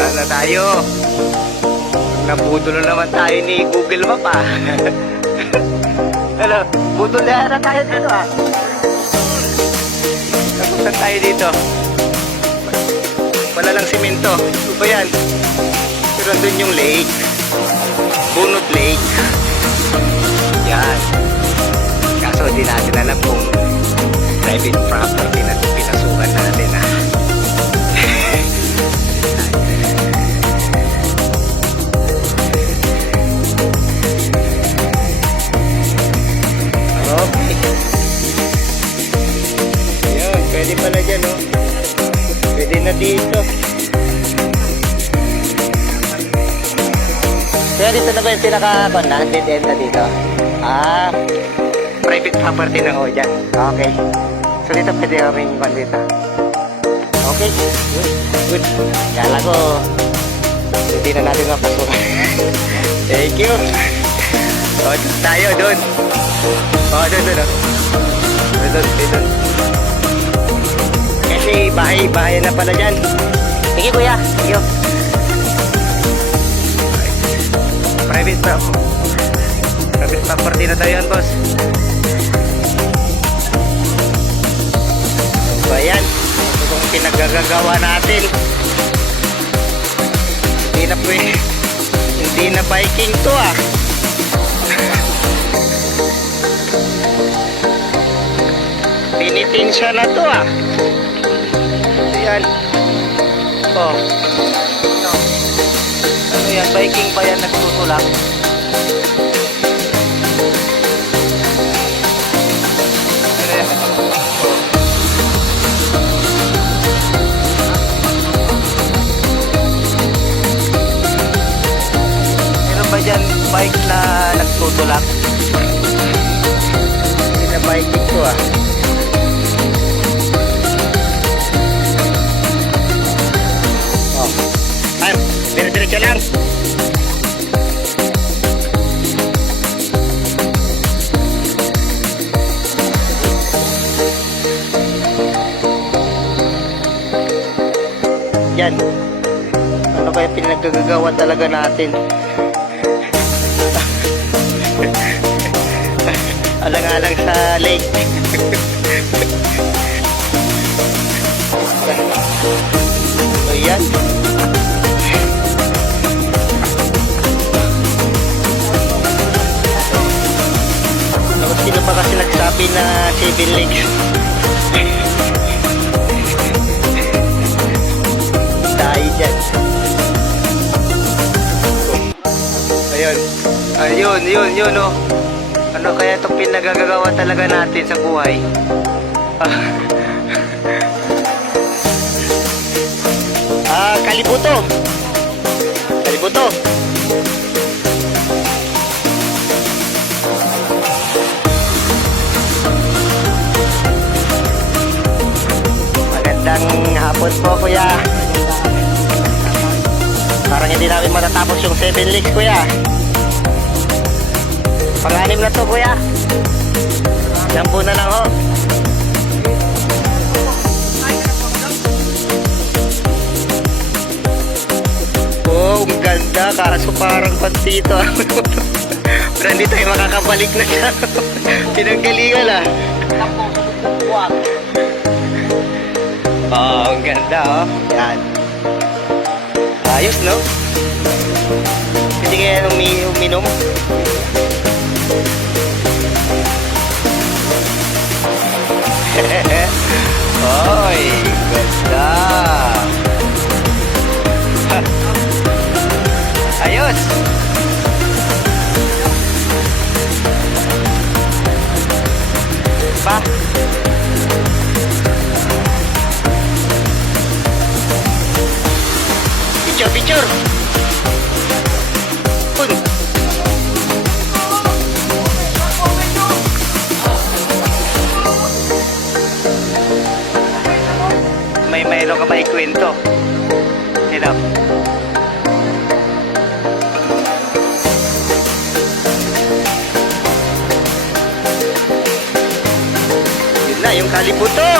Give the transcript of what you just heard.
Sana tayo. Nabudol na naman tayo ni Google Map ah. Ano, budol na tayo dito ah. Napunta tayo dito. Wala lang simento. Ano ba yan? Pero doon yung lake. Bunot Lake. Yan. Kaso di natin alam kung private property na pinasukan natin ah. Okay. Yun, pwede pala dyan oh. Pwede na dito. Kaya dito na ba yung pinaka-con na? Dead end na dito? Ah, private property na ho dyan. Okay. So dito pwede kami con dito. Okay. Good. Good. Kala ko hindi na natin mapasukan. Thank you. O, tayo doon. O, doon. Doon. Kasi bahay na pala dyan. Sige kuya. Thank you. Private property na tayo yan, boss. Ano ba yan? Ito kung pinagagagawa natin. Hindi na biking to ah. Pinitensya na to ah. Ayan. Oh. Ano yan? Biking pa yan nagtutulak. Meron ba dyan bike na nagtutulak? Hindi na biking to ah. Oh. Ay, dire-diretso lang. Yan. Ano kaya pinagagagawa talaga natin? Alang-alang sa lake. So yan. Sino pa kasi nagsabi na 7 lakes? Ayun oh. Ano kaya itong pinagagagawa talaga natin sa buhay? Kalibuto. Magandang hapon po kuya. Parang hindi namin matatapos yung 7 lakes kuya. Pang-anim na to kuya. Yan po na lang ho. Oh, ang ganda. Kaso parang pantito. Pero hindi tayo makakabalik na siya. Pinanggalingan ah. Oh, ang ganda oh. Yan. Ayos no? Hindi kaya uminom. Oy, ganda. Ayos. Pa. Picture. Pun. Mayroon ka ba ikwento? Sino? Yun na, yung kalibuto.